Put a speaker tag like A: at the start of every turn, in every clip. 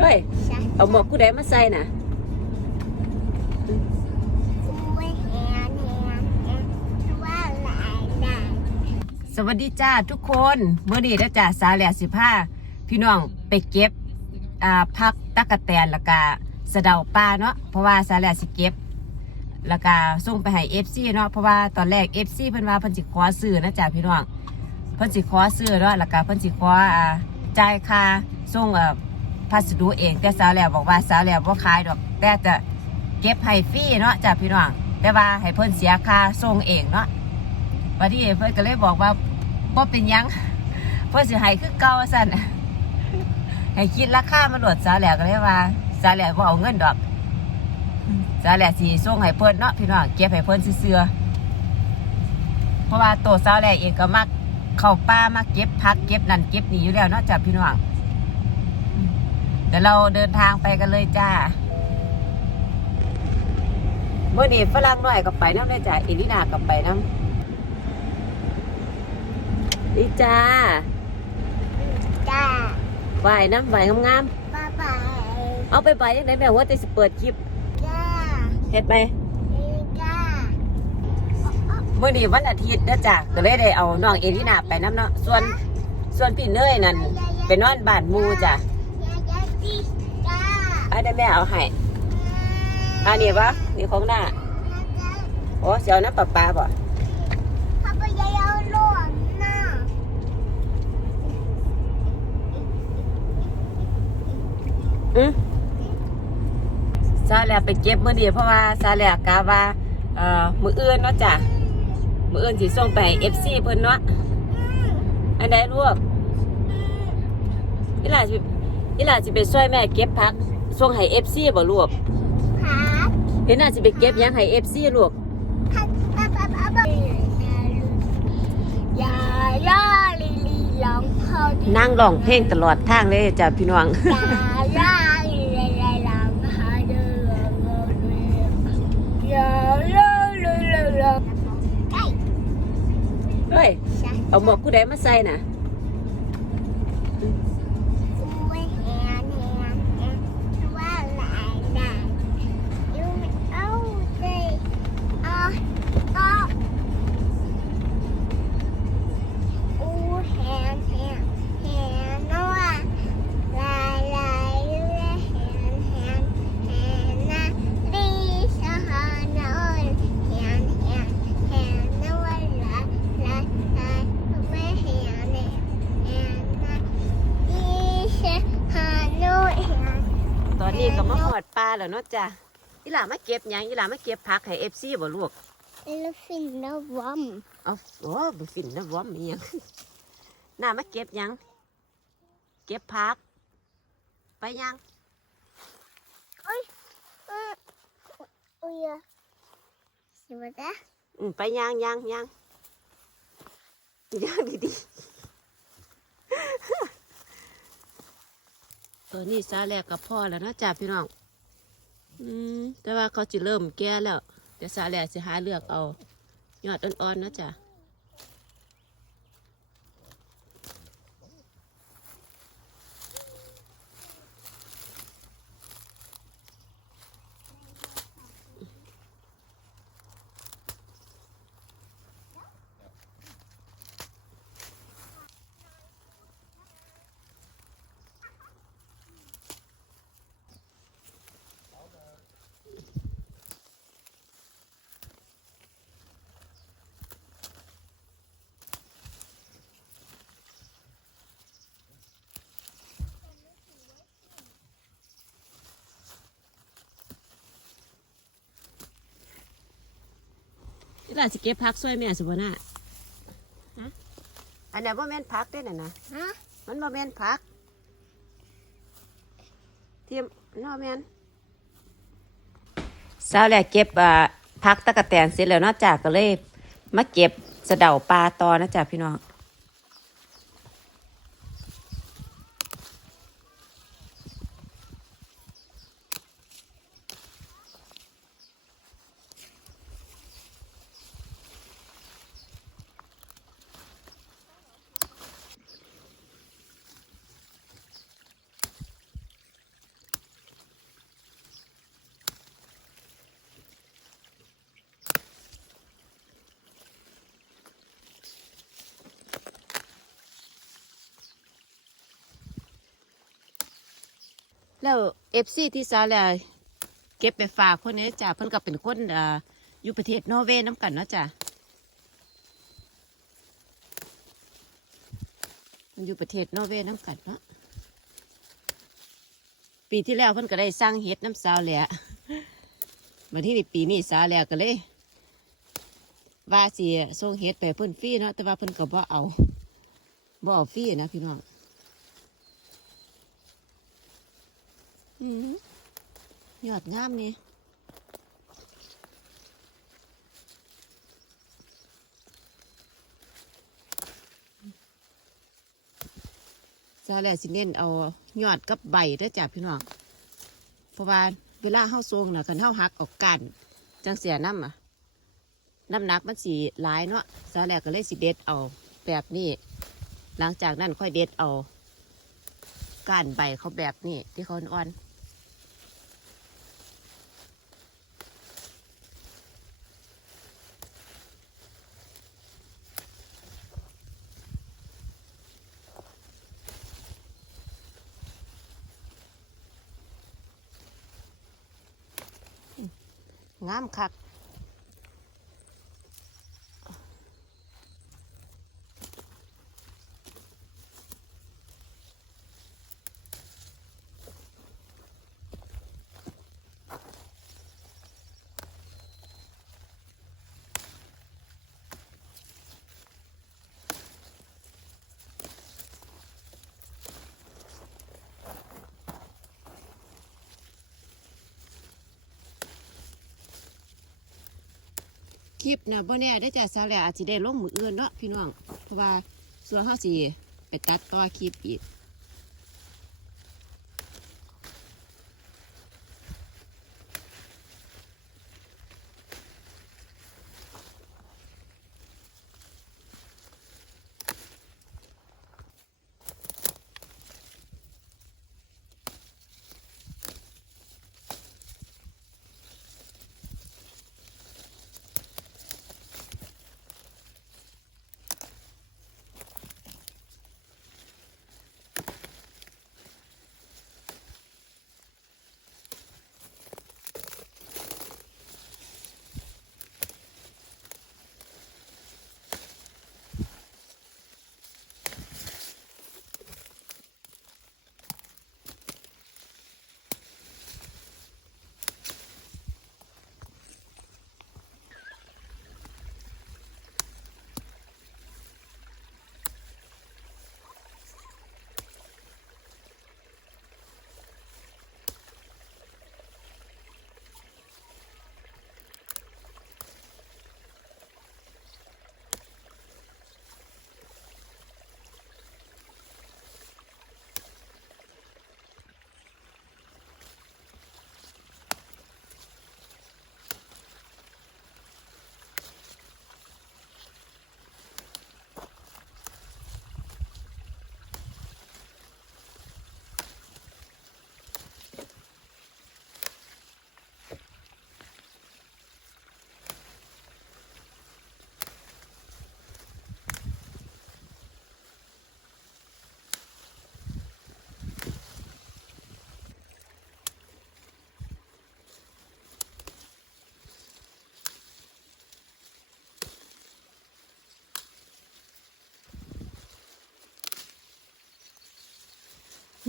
A: เฮ้ยเอาหมวกกูได้มาใส่น่ะสวัสดีจ้าทุกคนเมื่อนี้นะจ้าสาแหล่สิผ้าพี่น้องไปเก็บอ่าพักตะกะแตนแล้วก็สะเดาป้าเนาะเพราะว่าสาแหล่สิเก็บแล้วก็ส่งไปให้เอฟซีเนาะเพราะว่าตอนแรกเอฟซีเพิ่นว่าเพิ่นสิขอซื้อนะจ้าพี่น้องเพิ่นสิขอซื้อเนาะแล้วก็เพิ่นสิขออ่าจ่ายค่าส่งเอ่อ พัสดุเอง แต่สาวแหล่บอกว่าสาวแหล่บ่ขายดอก แต่จะเก็บให้ฟรีเนาะจ้าพี่น้องแต่ว่าให้เพิ่นเสียค่าส่งเองเนาะวันนี้เพื่นก็เลยบอกว่าบ่เป็นยัง เพื่นสิให้คือเก่าสั่นให้คิดราคามาโหลดสาวแหลกก็เลยว่าสาวแหลกบ่เอาเงินดอกสาวแหลกสิส่งให้เพิ่นเนาะพี่น้องเก็บให้เพิ่นซื่อเพราะว่าโตสาวแหลกเองก็มักเข้าป่ามาเก็บพักเก็บนั่นเก็บนี่อยู่แล้วเนาะจ้ะพี่น้อง เดี๋ยวเราเดินทางไปกันเลยจ้า เมื่อนี้ฝรั่งน้อยก็ไปน้ำเลยจ้ะเอลินาก็ไปน้ำนี่จ้าไหวน้ำไหวงามๆเอาไปใบยังไงแม่ว่าจะสิเปิดคลิปเฮ็ดไปเมื่อนี้วันอาทิตย์นะจ้ะก็เลยได้เอาน้องเอลินาไปน้ำเนาะส่วนส่วนพี่เนยนั่นไปนอนบ้านหมูจ้ะ อันนี้แม่เอาให้อันนี้ปะนี่ของหน้าโอ้เสียวน้ำปลาปลาบ่อืมซาแหลกไปเก็บมื่อนี้เพราะว่าซาแหลกกาว่าเอ่อมืออื่นเนาะจ้ะมืออื่นสิส่งไปเอฟซีเพิ่นเนาะอันใดรวบอีหลาสิ อีหลาสิไปช่วยแม่เก็บผักส่งให้เอฟซีบ่รวบเห็นน่าสิไปเก็บหยังให้เอฟซีลูก
B: อย่าย่าลิลีหลังเขาดี
A: นั่งร้องเพลงตลอดทางเลยจ้ะพี่น้อง
B: อย่าย่าลิลีหลังเขาดีอย่าย่าลิลีหลังใกล้
A: เฮ้ย
B: ใช่
A: เอาหมวกกูได้มาใส่น่ะ
B: แล้วเนาะ
A: จ้ะอีหลามาเก็บหยังอีหลามาเก็บผักให้เอฟซีบ่ลูก
B: เอลฟินนะวัม
A: เอาโอ้บุฟินนะวอมมีหยังน่ามาเก็บหยัง เก็บผัก ไปยัง
B: เอ้ยอุ้ยสวัสดี
A: อืมไปยังยังยังยังดีๆตัวนี้ซาแลกกับพ่อแล้วเนาะจ้ะพี่น้อง อืมแต่ว่าเขาจะเริ่มแก่แล้วเดี๋ยวซาแลกสิหาเลือกเอา ยอดอ่อนๆนะจ้ะ นี่ล่ะสิเก็บผักช่วยแม่สุวรรณะฮะอันนี้บ่แม่นผักเด้น่ะนะ
B: ฮะ
A: มันบ่แม่นผักเทียมนอแม่น สาแหลกเก็บพักตะกะแตนเสร็จแล้วนอกจากก็เลยมาเก็บสะเดาปลาตอนะจ๊ะพี่น้อง แล้วเอฟซีที่ซาและเก็บไปฝากคนนี้จ้ะเพิ่นก็เป็นคนอ่าอยู่ประเทศนอร์เวย์น้ำกันเนาะจ้ะมันอยู่ประเทศนอร์เวย์น้ำกันเนาะปีที่แล้วเพิ่นก็ได้สร้างเฮ็ดน้ำซาวแหละมาที่นี่ปีนี้ซาแหละก็เลยว่าสิส่งเฮ็ดไปเพิ่นฟรีเนาะแต่ว่าเพิ่นก็บ่เอาบ่เอาฟรีนะพี่น้อง อืมยอดงามนี่ซาแหละสิเน้นเอายอดกับใบเด้จ้ะพี่น้อง เพราะว่าเวลาเฮาส่งน่ะคันเฮาหักออกกันจังเสียน้ำอะ น้ำหนักมันสีหลายเนาะซาแหลกก็เลยสิเด็ดเอาแบบนี้ หลังจากนั้นค่อยเด็ดเอาก้านใบเขาแบบนี้ที่เขาอ่อน งามคัก ลิปนะบ่แน่ได้จ้ะสาวแหล่อาจจะได้ลงมืออื่นเนาะพี่น้องเพราะว่าส่วนเฮาสิไปตัดต่อคลิปอีก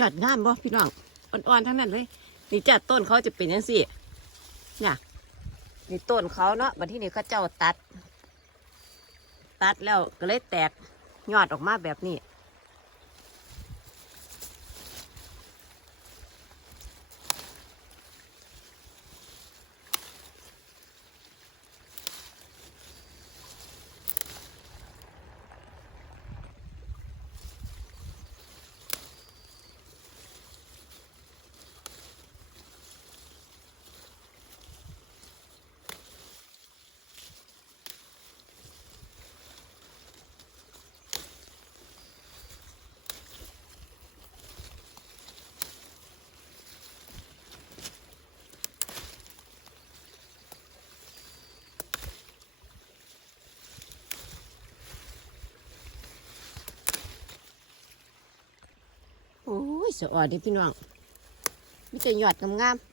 A: ยอดงามบ่พี่น้องอ่อนๆทั้งนั้นเลย นี่จ้ะต้นเขาจะเป็นยังสี่เนี่ยนี่ต้นเขาเนาะบันที่นี่เขาเจ้าตัด ตัดแล้วก็เลยแตกยอดออกมาแบบนี้ โอ้ยสะอ่อนดิพี่น้องมีแต่ยอดงามๆ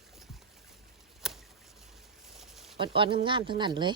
A: อ่อนๆงามๆทั้งนั้นเลย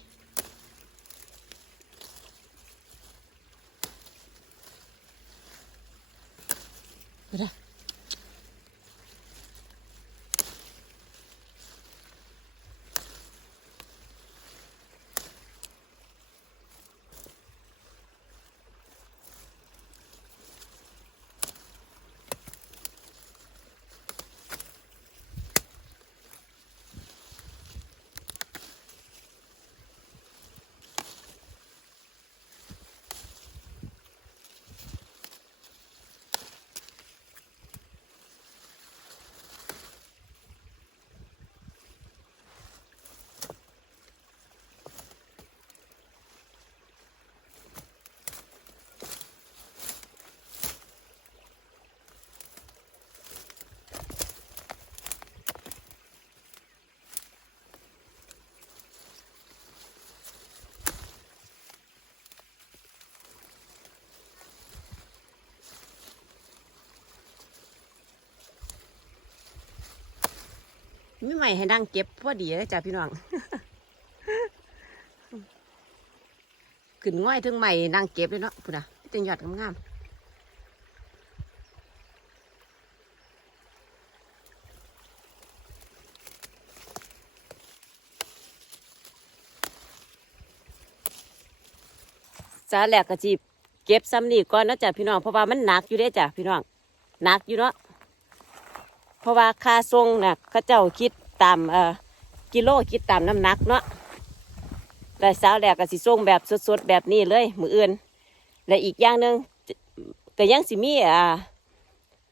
A: ม่ใหม่ให้นั่งเก็บพอดีเลยจ้ะพี่น้อง ขึ้นง่อยถึงใหม่นั่งเก็บเลยเนาะพุ่นอะมีแต่ยอดงามๆสาแหลกกระจีเก็บซ้ำนี่ก่อนนาะจ้ะพี่น้องเพราะว่ามันหนักอยู่เด้จ้ะพี่น้องหนักอยู่เนาะ เพราะว่าค่าส่งน่ะเขาเจ้าคิดตามเอ่อกิโลคิดตามน้ำหนักเนาะแต่สาวแหลกกะสิส่งแบบสดๆแบบนี้เลยมืออื่น และอีกอย่างหนึ่งก็ยังสิมีอ่า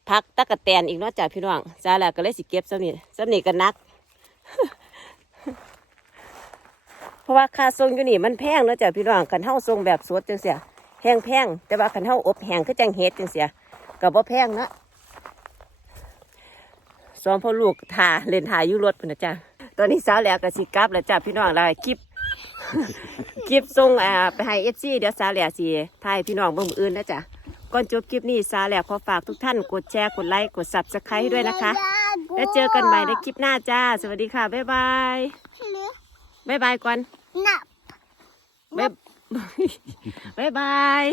A: พักตะกะแตนอีกเนาะจ้ะพี่น้องสาวแหลกก็เลยสิเก็บซ้ำนี่ซ้ำนี่ก็นัก เพราะว่าค่าส่งอยู่นี่มันแพงเนาะจ้ะพี่น้องคันเฮาส่งแบบสดจังเสียแห้งแพงแต่ว่าคันเฮาอบแห้งคือจังเฮ็ดจังเสียก็บ่แพงเนาะ สองพ่อลูกทาเล่นทาอยู่รถพุ่นนะจ้ะตอนนี้สาวแหล้วก็สิกลับแล้วจ้ะพี่น้องแล้วคลิป คลิปส่งอ่าไปให้ FC เดี๋ยวสาวแหล้วสิถ่ายให้พี่น้องเบิ่งมื้ออื่นนะจ้ะก่อนจบคลิปนี้สาวแหล้วขอฝากทุกท่านกดแชร์กดไลค์กด Subscribe ให้ด้วยนะคะ แล้วเจอกันใหม่ในคลิปหน้าจ้า สวัสดีค่ะบ๊ายบายบ๊ายบายก่อน
B: นับ
A: บ๊ายบ๊ายบาย